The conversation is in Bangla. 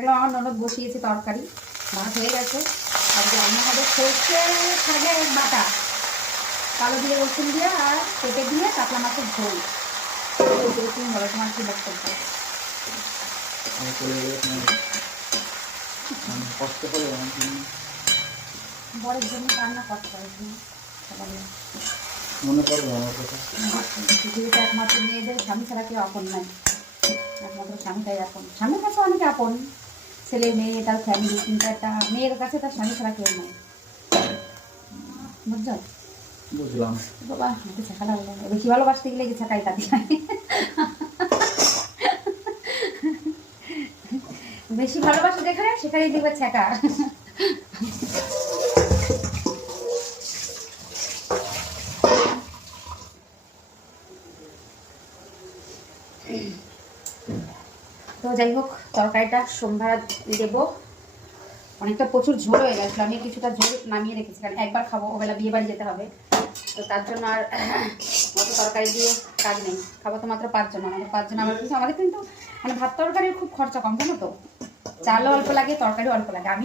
দেখলাম আমার ননদ বসিয়েছে তরকারি, ভাত হয়ে গেছে। আর রান্না হবে সর্ষে শাকের বাটা, কালো দিয়ে রসুন দিয়ে আর পেঁপে দিয়ে কাতলা মাছের ঝোল। তুমি বলো তোমার কি বক্তব্য? কষ্ট করে বরের জন্য রান্না করতে পারছি না, মনে করবো আমার কথা। পৃথিবীতে একমাত্র মেয়েদের স্বামী ছাড়া কেউ আপন নাই, একমাত্র স্বামীটাই আপন। স্বামীর কাছে অনেকে আপন, ছেলে মেয়ে তার ফ্যামিলি, কিন্তু একটা মেয়ের কাছে তার স্বামী ছাড়া কেউ নেই, বুঝছো? বুঝলাম বাবা হাতে ছাকা লাগলো, বেশি ভালোবাসতে গেলে কি ছাকাই কাটি যায়, বেশি ভালোবাসা যেখানে সেখানেই দেখবে ছাকা। তো যাই হোক, তরকারিটা সোমবার দেবো। অনেকটা প্রচুর ঝোল হয়ে গেছিলো, আমি কিছুটা ঝোল নামিয়ে রেখেছি, কারণ একবার খাবো, ওবেলা বিয়ে বাড়ি যেতে হবে, তো তার জন্য আর অত তরকারি দিয়ে কাজ নেই। খাবো তো মাত্র 5 জন, আমাদের 5 জন। আমাদের কিন্তু মানে ভাত তরকারির খুব খরচা কম, জানো তো, চালও অল্প লাগে, তরকারিও অল্প লাগে। আমি